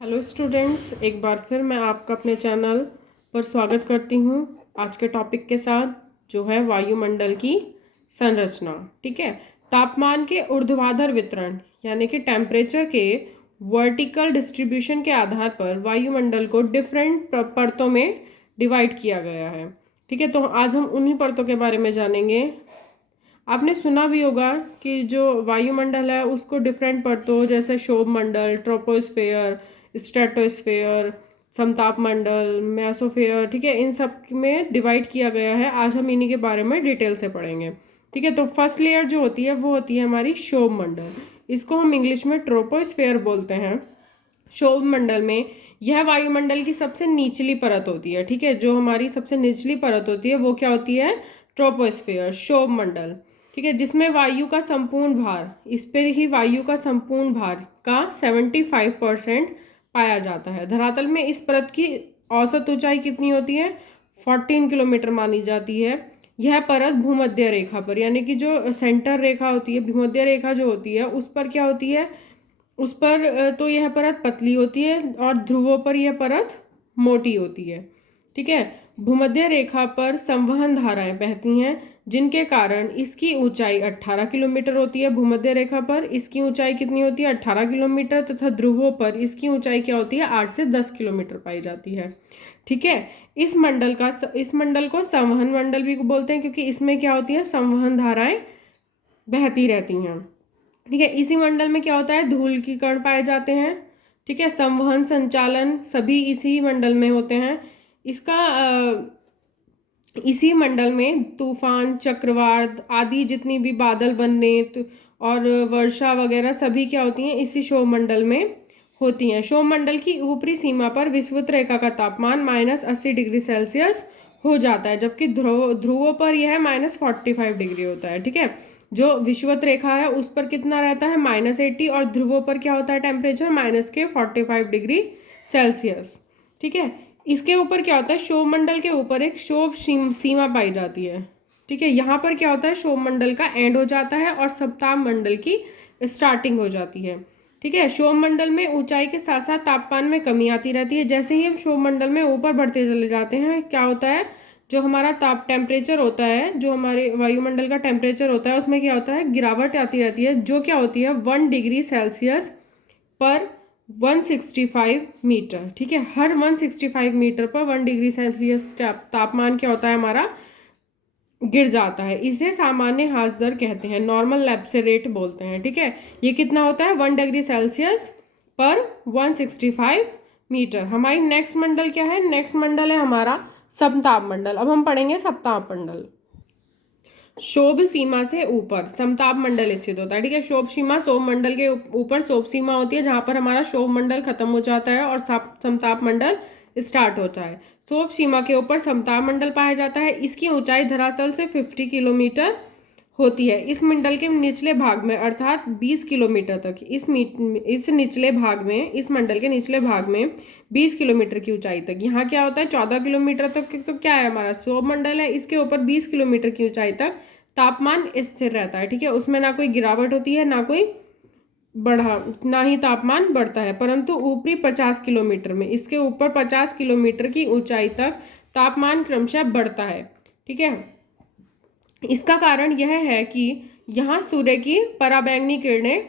Hello students, एक बार फिर मैं आपका अपने चैनल पर स्वागत करती हूँ आज के टॉपिक के साथ, जो है वायुमंडल की संरचना। ठीक है, तापमान के ऊर्ध्वाधर वितरण यानी कि टेम्परेचर के वर्टिकल डिस्ट्रीब्यूशन के आधार पर वायुमंडल को डिफरेंट परतों में डिवाइड किया गया है। ठीक है, तो आज हम उन्हीं परतों के बारे में जानेंगे। आपने सुना भी होगा कि जो वायुमंडल है उसको डिफरेंट परतों जैसे क्षोभ मंडल, ट्रोपोस्फेयर, स्ट्रेटोस्फेयर, समताप मंडल, मेसोफेयर, ठीक है, इन सब में डिवाइड किया गया है। आज हम इन्हीं के बारे में डिटेल से पढ़ेंगे। ठीक है, तो फर्स्ट लेयर जो होती है वो होती है हमारी क्षोभ मंडल। इसको हम इंग्लिश में ट्रोपोस्फेयर बोलते हैं। क्षोभ मंडल में यह वायुमंडल की सबसे निचली परत होती है। ठीक है, जो हमारी सबसे निचली परत होती है वो क्या होती है? ट्रोपोस्फेयर, क्षोभ मंडल। ठीक है, जिसमें वायु का संपूर्ण भार, इस पर ही वायु का संपूर्ण भार का 75% पाया जाता है। धरातल में इस परत की औसत ऊंचाई कितनी होती है? 14 किलोमीटर मानी जाती है। यह परत भूमध्य रेखा पर, यानी कि जो सेंटर रेखा होती है, भूमध्य रेखा जो होती है उस पर क्या होती है? उस पर तो यह परत पतली होती है और ध्रुवों पर यह परत मोटी होती है। ठीक है, भूमध्य रेखा पर संवहन धाराएं बहती हैं, जिनके कारण इसकी ऊंचाई 18 किलोमीटर होती है। भूमध्य रेखा पर इसकी ऊंचाई कितनी होती है? 18 किलोमीटर, तथा ध्रुवों पर इसकी ऊंचाई क्या होती है? 8 से 10 किलोमीटर पाई जाती है। ठीक है, इस मंडल को संवहन मंडल भी बोलते हैं, क्योंकि इसमें क्या होती है? संवहन धाराएं बहती रहती हैं। ठीक है, इसी मंडल में क्या होता है? धूल की कण पाए जाते हैं। ठीक है, संवहन, संचालन सभी इसी मंडल में होते हैं। इसका इसी मंडल में तूफान, चक्रवात आदि जितनी भी बादल बनने और वर्षा वगैरह सभी क्या होती हैं? इसी क्षोभ मंडल में होती हैं। क्षोभ मंडल की ऊपरी सीमा पर विषुवत रेखा का तापमान -80 डिग्री सेल्सियस हो जाता है, जबकि ध्रुवों पर यह -45 डिग्री होता है। ठीक है, जो विषुवत रेखा है उस पर कितना रहता है? -80, और ध्रुवों पर क्या होता है टेम्परेचर? -45 degree Celsius. ठीक है, इसके ऊपर क्या होता है? क्षोभ मंडल के ऊपर एक क्षोभ सीमा पाई जाती है। ठीक है, यहाँ पर क्या होता है? क्षोभ मंडल का एंड हो जाता है और सप्ताह मंडल की स्टार्टिंग हो जाती है। ठीक है, क्षोभ मंडल में ऊंचाई के साथ साथ तापमान में कमी आती रहती है। जैसे ही हम क्षोभ मंडल में ऊपर बढ़ते चले जाते हैं, क्या होता है? जो हमारा टेम्परेचर होता है, जो हमारे वायुमंडल का टेम्परेचर होता है, उसमें क्या होता है? गिरावट आती रहती है, जो क्या होती है? 1 डिग्री सेल्सियस पर 165 मीटर। ठीक है, हर 165 मीटर पर 1 डिग्री सेल्सियस तापमान क्या होता है हमारा? गिर जाता है। इसे सामान्य ह्रास दर कहते हैं, नॉर्मल लैप्स रेट बोलते हैं। ठीक है, ये कितना होता है? 1 डिग्री सेल्सियस पर 165 मीटर। हमारी नेक्स्ट मंडल क्या है? नेक्स्ट मंडल है हमारा समताप मंडल। अब हम पढ़ेंगे समताप मंडल। क्षोभ सीमा से ऊपर समताप मंडल स्थित होता है। ठीक है, क्षोभ सीमा, क्षोभ मंडल के ऊपर क्षोभ सीमा होती है, जहां पर हमारा क्षोभ मंडल खत्म हो जाता है और समताप मंडल स्टार्ट होता है। क्षोभ सीमा के ऊपर समताप मंडल पाया जाता है। इसकी ऊंचाई धरातल से 50 किलोमीटर होती है। इस मंडल के निचले भाग में, अर्थात 20 किलोमीटर तक, इस निचले भाग में, इस मंडल के निचले भाग में 20 किलोमीटर की ऊंचाई तक, यहाँ क्या होता है? 14 किलोमीटर तक। तो क्या है हमारा? क्षोभ मंडल है, इसके ऊपर 20 किलोमीटर की ऊंचाई तक तापमान स्थिर रहता है। ठीक है, उसमें ना कोई गिरावट होती है, ना ही तापमान बढ़ता है। परंतु ऊपरी 50 किलोमीटर में, इसके ऊपर 50 किलोमीटर की ऊंचाई तक तापमान क्रमशः बढ़ता है। ठीक है, इसका कारण यह है कि यहाँ सूर्य की पराबैंगनी किरणें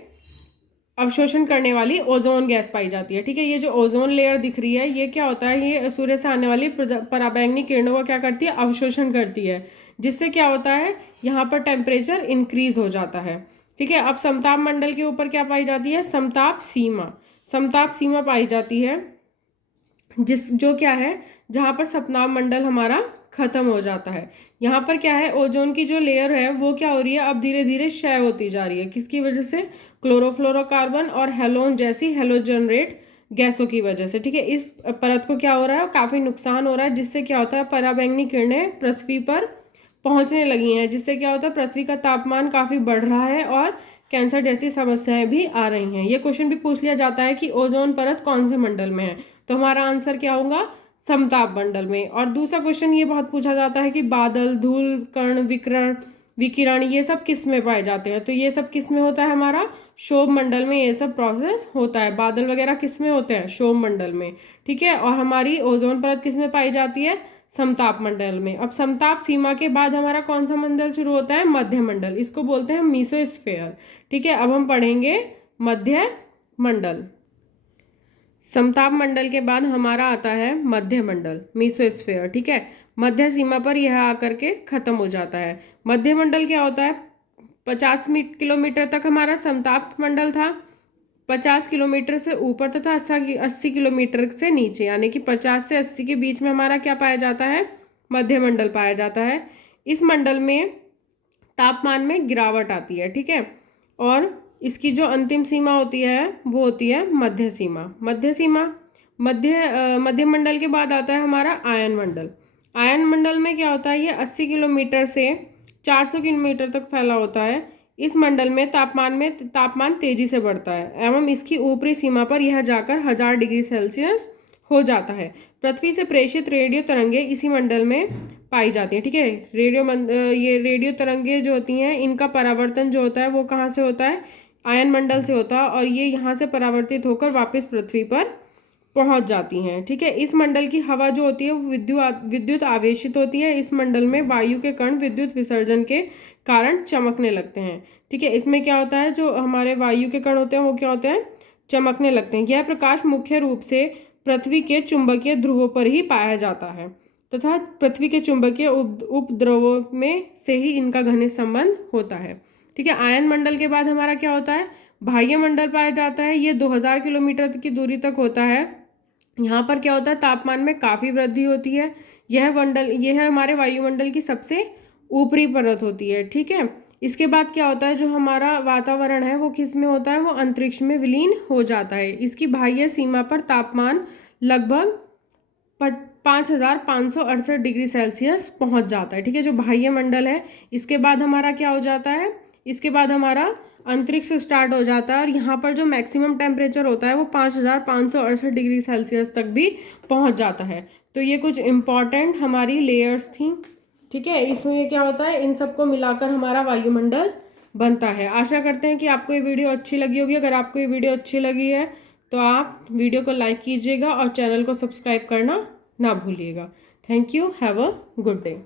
अवशोषण करने वाली ओजोन गैस पाई जाती है। ठीक है, ये जो ओजोन लेयर दिख रही है, ये क्या होता है? ये सूर्य से आने वाली पराबैंगनी किरणों को क्या करती है? अवशोषण करती है, जिससे क्या होता है? यहाँ पर टेम्परेचर इंक्रीज हो जाता है। ठीक है, अब समताप मंडल के ऊपर क्या पाई जाती है? समताप सीमा। समताप सीमा पाई जाती है, जो क्या है? जहाँ पर सपनाभ मंडल हमारा खत्म हो जाता है। यहाँ पर क्या है? ओजोन की जो लेयर है वो क्या हो रही है? अब धीरे धीरे क्षय होती जा रही है। किसकी वजह से? क्लोरोफ्लोरोकार्बन और हेलोन जैसी हेलोजनरेट गैसों की वजह से। ठीक है, इस परत को क्या हो रहा है? काफ़ी नुकसान हो रहा है, जिससे क्या होता है? पराबैंगनी किरणें पृथ्वी पर पहुंचने लगी हैं, जिससे क्या होता है? पृथ्वी का तापमान काफ़ी बढ़ रहा है और कैंसर जैसी समस्याएं भी आ रही हैं। ये क्वेश्चन भी पूछ लिया जाता है कि ओजोन परत कौन से मंडल में है, तो हमारा आंसर क्या होगा? समताप मंडल में। और दूसरा क्वेश्चन ये बहुत पूछा जाता है कि बादल, धूल कण विकिरण विकिरण, ये सब किस में पाए जाते हैं? तो ये सब किस में होता है? हमारा क्षोभ मंडल में ये सब प्रोसेस होता है। बादल वगैरह किस में होते हैं? क्षोभ मंडल में। ठीक है, और हमारी ओजोन परत किस में पाई जाती है? समताप मंडल में। अब समताप सीमा के बाद हमारा कौन सा मंडल शुरू होता है? मध्य मंडल। इसको बोलते हैं मीसोस्फेयर। ठीक है, अब हम पढ़ेंगे मध्य मंडल। समताप मंडल के बाद हमारा आता है मध्य मंडल, मीसोस्फेयर। ठीक है, मध्य सीमा पर यह आकर के खत्म हो जाता है। मध्य मंडल क्या होता है? 50 किलोमीटर तक हमारा समताप मंडल था, 50 किलोमीटर से ऊपर तथा 80 किलोमीटर से नीचे, यानी कि 50 से 80 के बीच में हमारा क्या पाया जाता है? मध्य मंडल पाया जाता है। इस मंडल में तापमान में गिरावट आती है। ठीक है, और इसकी जो अंतिम सीमा होती है वो होती है मध्य सीमा। मध्य सीमा मध्य मंडल के बाद आता है हमारा आयन मंडल। आयन मंडल में क्या होता है? ये 80 किलोमीटर से 400 किलोमीटर तक फैला होता है। इस मंडल में तापमान तेजी से बढ़ता है एवं इसकी ऊपरी सीमा पर यह जाकर 1000 डिग्री सेल्सियस हो जाता है। पृथ्वी से प्रेषित रेडियो तरंगे इसी मंडल में पाई जाती हैं। ठीक है, ये रेडियो तरंगे जो होती हैं इनका परावर्तन जो होता है वो कहाँ से होता है? आयन मंडल से होता है, और ये यहाँ से परावर्तित होकर वापस पृथ्वी पर पहुंच जाती हैं। ठीक है, इस मंडल की हवा जो होती है वो विद्युत आवेशित होती है। इस मंडल में वायु के कण विद्युत विसर्जन के कारण चमकने लगते हैं। ठीक है, इसमें क्या होता है? जो हमारे वायु के कण होते हैं वो क्या होते हैं? चमकने लगते हैं। यह प्रकाश मुख्य रूप से पृथ्वी के चुंबकीय ध्रुवों पर ही पाया जाता है तथा पृथ्वी के चुंबकीय उपद्रवों में से ही इनका घनिष्ठ संबंध होता है। ठीक है, आयन मंडल के बाद हमारा क्या होता है? बाह्य मंडल पाया जाता है। ये 2000 किलोमीटर की दूरी तक होता है। यहाँ पर क्या होता है? तापमान में काफ़ी वृद्धि होती है। यह हमारे वायुमंडल की सबसे ऊपरी परत होती है। ठीक है, इसके बाद क्या होता है? जो हमारा वातावरण है वो किस में होता है? वो अंतरिक्ष में विलीन हो जाता है। इसकी बाह्य सीमा पर तापमान लगभग 5568 डिग्री सेल्सियस पहुंच जाता है। ठीक है, जो बाह्य मंडल है। इसके बाद हमारा क्या हो जाता है? इसके बाद हमारा अंतरिक्ष स्टार्ट हो जाता है, और यहाँ पर जो मैक्सिमम टेम्परेचर होता है वो 5568 डिग्री सेल्सियस तक भी पहुँच जाता है। तो ये कुछ इम्पॉर्टेंट हमारी लेयर्स थी। ठीक है, इसमें क्या होता है? इन सबको मिलाकर हमारा वायुमंडल बनता है। आशा करते हैं कि आपको ये वीडियो अच्छी लगी होगी। अगर आपको ये वीडियो अच्छी लगी है तो आप वीडियो को लाइक कीजिएगा और चैनल को सब्सक्राइब करना ना भूलिएगा। Thank you, have a good day.